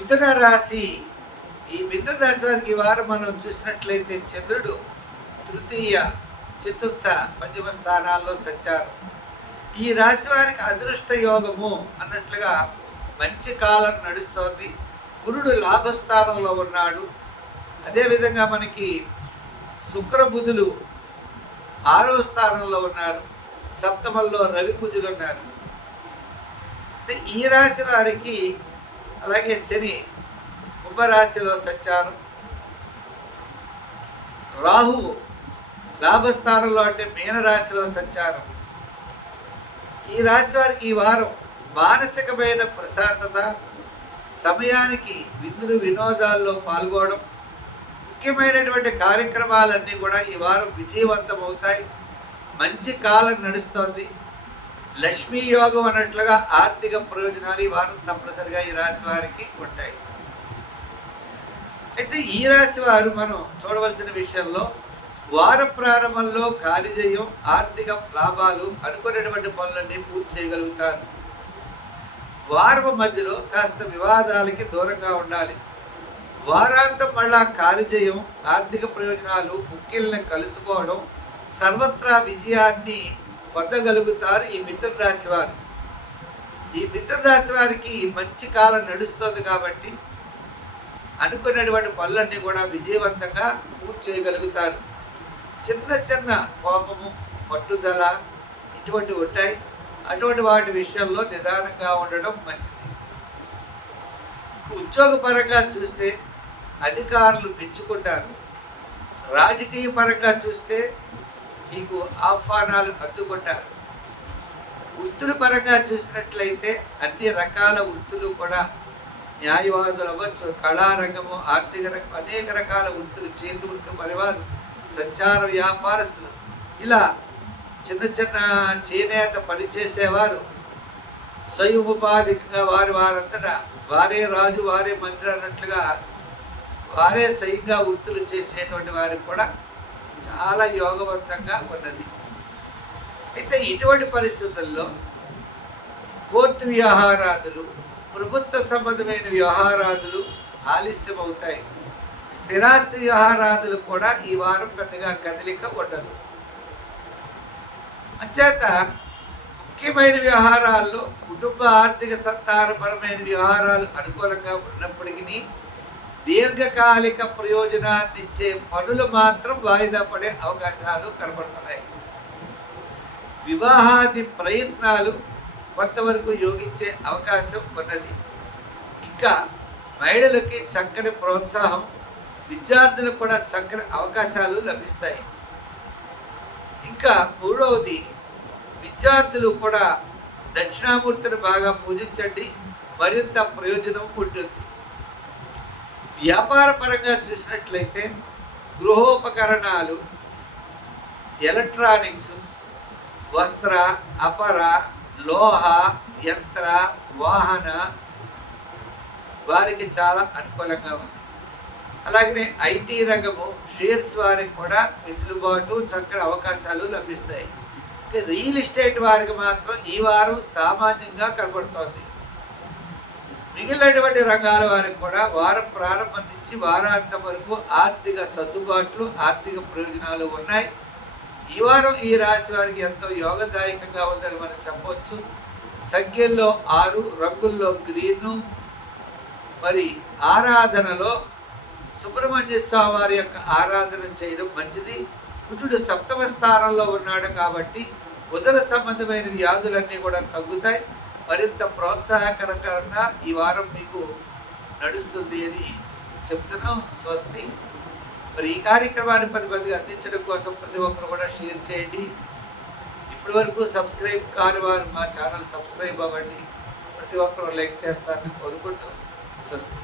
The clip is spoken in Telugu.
మిథున రాశి. ఈ మిథున రాశి వారికి వారు మనం చూసినట్లయితే చంద్రుడు తృతీయ చతుర్థ పంచమ స్థానాల్లో సంచారం. ఈ రాశి వారికి అదృష్ట యోగము అన్నట్లుగా మంచి కాలం నడుస్తోంది. గురుడు లాభస్థానంలో ఉన్నాడు. అదేవిధంగా మనకి శుక్రబుధులు ఆరవ స్థానంలో ఉన్నారు. సప్తమంలో రవి కుజులు ఉన్నారు. ఈ రాశి వారికి అలాగే శని కుంభరాశిలో సంచారం రాహువు లాభస్థానంలో అంటే మీనరాశిలో సంచారం ఈ రాశి వారికి ఈ వారం మానసికమైన ప్రశాంతత సమయానికి విందులు వినోదాల్లో పాల్గొనడం ముఖ్యమైనటువంటి కార్యక్రమాలన్నీ కూడా ఈ వారం విజయవంతం అవుతాయి మంచి కాలం నడుస్తోంది. లక్ష్మీ యోగం అన్నట్లుగా ఆర్థిక ప్రయోజనాలు ఈ వారం తప్పనిసరిగా ఈ రాశి వారికి ఉంటాయి. అయితే ఈ రాశి వారు మనం చూడవలసిన విషయంలో వార ప్రారంభంలో కార్యజయం ఆర్థిక లాభాలు అనుకునేటువంటి పనులన్నీ పూర్తి చేయగలుగుతారు. వారం మధ్యలో కాస్త వివాదాలకి దూరంగా ఉండాలి. వారాంతం మళ్ళా కార్యజయం ఆర్థిక ప్రయోజనాలు ముఖ్యులను కలుసుకోవడం సర్వత్రా విజయాన్ని పొందగలుగుతారు ఈ మిథున రాశి వారు. ఈ మిథున రాశి వారికి మంచి కాలం నడుస్తుంది కాబట్టి అనుకున్నటువంటి పనులన్నీ కూడా విజయవంతంగా పూర్తి చేయగలుగుతారు. చిన్న చిన్న కోపము పట్టుదల ఇటువంటివి ఉంటాయి. అటువంటి వాటి విషయంలో నిదానంగా ఉండడం మంచిది. ఉద్యోగపరంగా చూస్తే అధికారులు మెచ్చుకుంటారు. రాజకీయ పరంగా చూస్తే మీకు ఆహ్వానాలు అందుకుంటారు. వృత్తుల పరంగా చూసినట్లయితే అన్ని రకాల వృత్తులు కూడా న్యాయవాదులు అవ్వచ్చు కళారంగము ఆర్థిక రంగం అనేక రకాల వృత్తులు చేతి వృత్తి పనివారు సంచార వ్యాపారస్తులు. ఇలా చిన్న చిన్న చేనేత పనిచేసేవారు స్వయం ఉపాధికంగా వారి వారంతటా వారే రాజు వారే మంత్రి అన్నట్లుగా వారే స్వయంగా వృత్తులు చేసేటువంటి వారికి కూడా చాలా యోగవంతంగా ఉన్నది. అయితే ఇటువంటి పరిస్థితుల్లో కోర్టు వ్యవహారాదులు ప్రభుత్వ సంబంధమైన వ్యవహారాదులు ఆలస్యం అవుతాయి స్థిరాస్తి వ్యవహారాదులు కూడా ఈ వారం పెద్దగా కదలిక ఉండదు. అంచేత ముఖ్యమైన వ్యవహారాల్లో కుటుంబ ఆర్థిక సంతానపరమైన వ్యవహారాలు అనుకూలంగా ఉన్నప్పటికీ దీర్ఘకాలిక ప్రయోజనాన్నిచ్చే పనులు మాత్రం వాయిదా పడే అవకాశాలు కనబడుతున్నాయి. వివాహాది ప్రయత్నాలు కొంతవరకు యోగించే అవకాశం ఉన్నది. ఇంకా మహిళలకి చక్కని ప్రోత్సాహం విద్యార్థులకు కూడా చక్కని అవకాశాలు లభిస్తాయి. ఇంకా మూడవది విద్యార్థులు కూడా దక్షిణామూర్తిని బాగా పూజించండి. మరింత ప్రయోజనం ఉంటుంది. వ్యాపార పరంగా చూసినట్లయితే గృహోపకరణాలు ఎలక్ట్రానిక్స్ వస్త్ర అపర లోహ యంత్ర వాహన వారికి చాలా అనుకూలంగా ఉంది. అలాగనే ఐటీ రంగము షేర్స్ వారికి కూడా వెసులుబాటు చక్కని అవకాశాలు లభిస్తాయి. రియల్ ఎస్టేట్ వారికి మాత్రం ఈ వారం సామాన్యంగా కనబడుతోంది. మిగిలినటువంటి రంగాల వారికి కూడా వారం ప్రారంభం నుంచి వారాంతం వరకు ఆర్థిక సర్దుబాట్లు ఆర్థిక ప్రయోజనాలు ఉన్నాయి. ఈ వారం ఈ రాశి వారికి ఎంతో యోగదాయకంగా ఉందని మనం చెప్పవచ్చు. సంఖ్యల్లో ఆరు రంగుల్లో గ్రీను. మరి ఆరాధనలో సుబ్రహ్మణ్య స్వామి వారి యొక్క ఆరాధన చేయడం మంచిది. కుజుడు సప్తమ స్థానంలో ఉన్నాడు కాబట్టి ఉదర సంబంధమైన వ్యాధులన్నీ కూడా తగ్గుతాయి. మరింత ప్రోత్సాహకరకరంగా ఈ వారం మీకు నడుస్తుంది అని చెప్తున్నాం. స్వస్తి. మరి ఈ కార్యక్రమాన్ని పది మందికి అందించడం కోసం ప్రతి ఒక్కరు కూడా షేర్ చేయండి. ఇప్పటి వరకు సబ్స్క్రైబ్ కాని వారు మా ఛానల్ సబ్స్క్రైబ్ అవ్వండి. ప్రతి ఒక్కరు లైక్ చేస్తారని కోరుకుంటూ స్వస్తి.